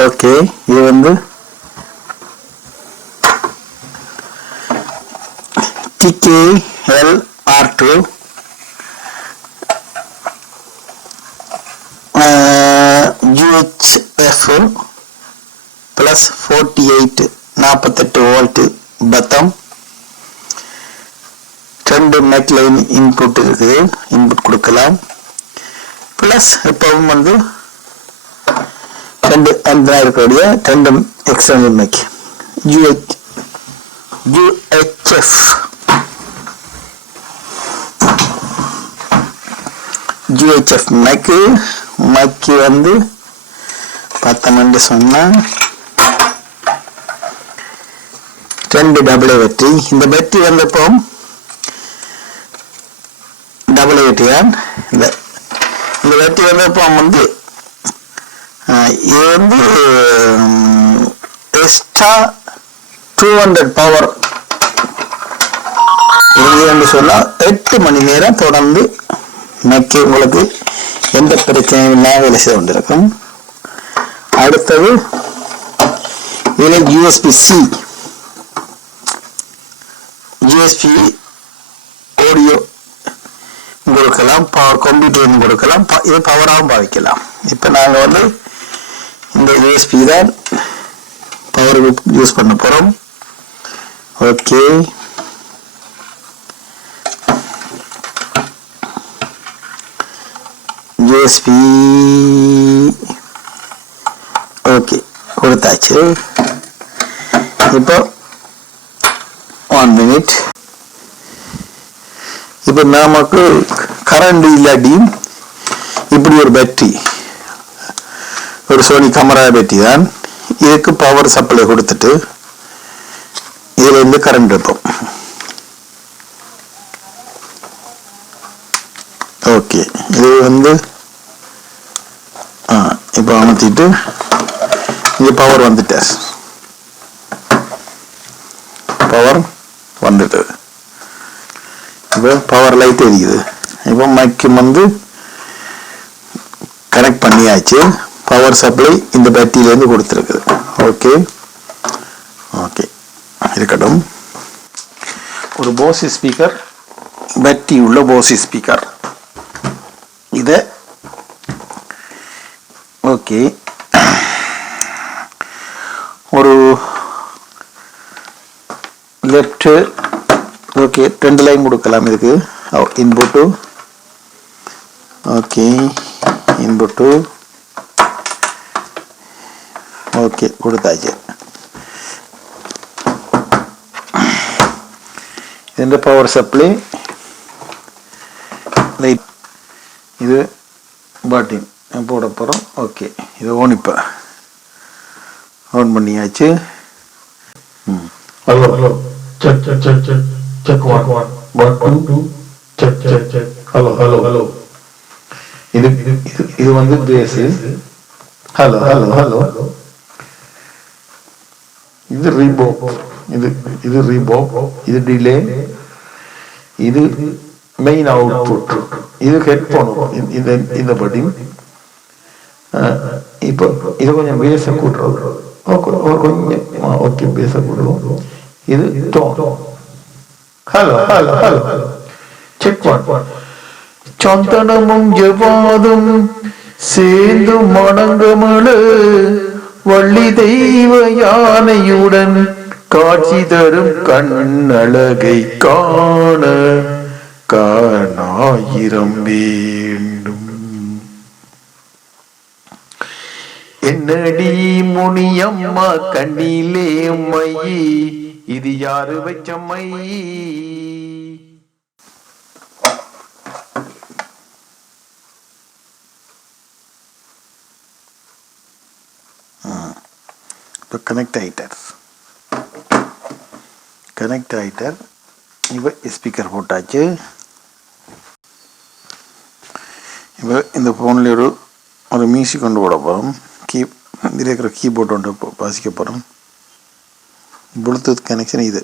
Okay, இது வந்து TKLR2 UHF plus 48 volt பத்தம். 2 மெக் line input இருக்குது, இன்புட் கொடுக்கலாம். ப்ளஸ் இப்பவும் வந்து 2 அந்த இருக்கக்கூடிய 2 எக்ஸ்டர்னல் மெக் UHF மெக்கு வந்து பார்த்தோம்னு சொன்னால் 2 டபுள் பேட்டரி. இந்த பேட்டரி வந்து இப்போ டபுள் பேட்டரி தான். இந்த பேட்டரி வந்து இப்போ வந்து இது வந்து எக்ஸ்ட்ரா 200 பவர் என்று சொன்னால் 8 மணி நேரம் தொடர்ந்து மெக்கு உங்களுக்கு எந்த பிரச்சனையும் இல்லாமல் வேலை செய்து கொண்டிருக்கும். அடுத்தது இதில் யூஎஸ்பி ஆடியோ கொடுக்கலாம், பவர் கம்ப்யூட்டர் கொடுக்கலாம், இது பவராகவும் பாவிக்கலாம். இப்போ நாங்கள் வந்து இந்த யூஎஸ்பி தான் பவர் யூஸ் பண்ண போகிறோம். ஓகே, யூஎஸ்பி ஓகே கொடுத்தாச்சு. இப்போ 1 மினிட். இப்போ நமக்கு கரண்ட் இல்லாட்டியும் இப்படி ஒரு பேட்டரி, ஒரு சோனி கேமரா பேட்டரி தான். இதுக்கு பவர் சப்ளை கொடுத்துட்டு இதுல இருந்து கரண்ட் எடுப்போம். ஓகே, இது வந்து இப்போ அமர்த்திட்டு இங்கே பவர் வந்துட்டார், பவர் வந்துட்டு இப்போ பவர் லைட் எரியுது. இப்போ மைக்கும் வந்து கனெக்ட் பண்ணியாச்சு. பவர் சப்ளை இந்த பேட்டரியிலேருந்து கொடுத்துருக்குது. ஓகே ஓகே இருக்கட்டும். ஒரு போஸ் ஸ்பீக்கர், பேட்டரி உள்ள போஸ் ஸ்பீக்கர் இதை ஓகே ஒரு லெஃப்ட் ஓகே 2 லைன் கொடுக்கலாம். இதுக்கு இன்புட்டு ஓகே, இன்புட்டு ஓகே கொடுத்தாச்சு. ഇതിൻ്റെ പവർ സപ്ലൈ லைட், இது பாட்டின் போடப்போகிறோம். ஓகே, இது ஓன், இப்போ ஆன் பண்ணியாச்சு. Hello hello check check check check check 1 2 check check check hello hello hello. இது வந்து பேஸ். Hello hello hello. இது ரீபோக், இது ரீபோக், இது டிலே, இது மெயின் அவுட்புட், இது ஹெட்ஃபோன். இந்த படி இப்போ இது கொஞ்சம் பேஸை கூட்டுறது. கொஞ்சம் ஓகே பேஸை கூட்டுறோம். இது tone. Hello hello hello check 1. சந்தனமும் ஜபாதும் சேர்ந்து மணங்கமள வள்ளி தெய்வ யானையுடன் காட்சி தரும் கண்ணழகை காண காணாயிரம் வேண்டும். என்னடி முனியம்மா கண்ணிலே மையி, இது யாரு வச்ச மை? இப்போ கனெக்ட் ஆகிட்டார். இப்போ ஸ்பீக்கர் போட்டாச்சு. இப்போ இந்த ஃபோனில் ஒரு மியூசிக் கொண்டு போட போகிறோம். இதில் இருக்கிற கீபோர்டு கொண்டு வாசிக்க போகிறோம். ப்ளூடூத் கனெக்ஷன் இது.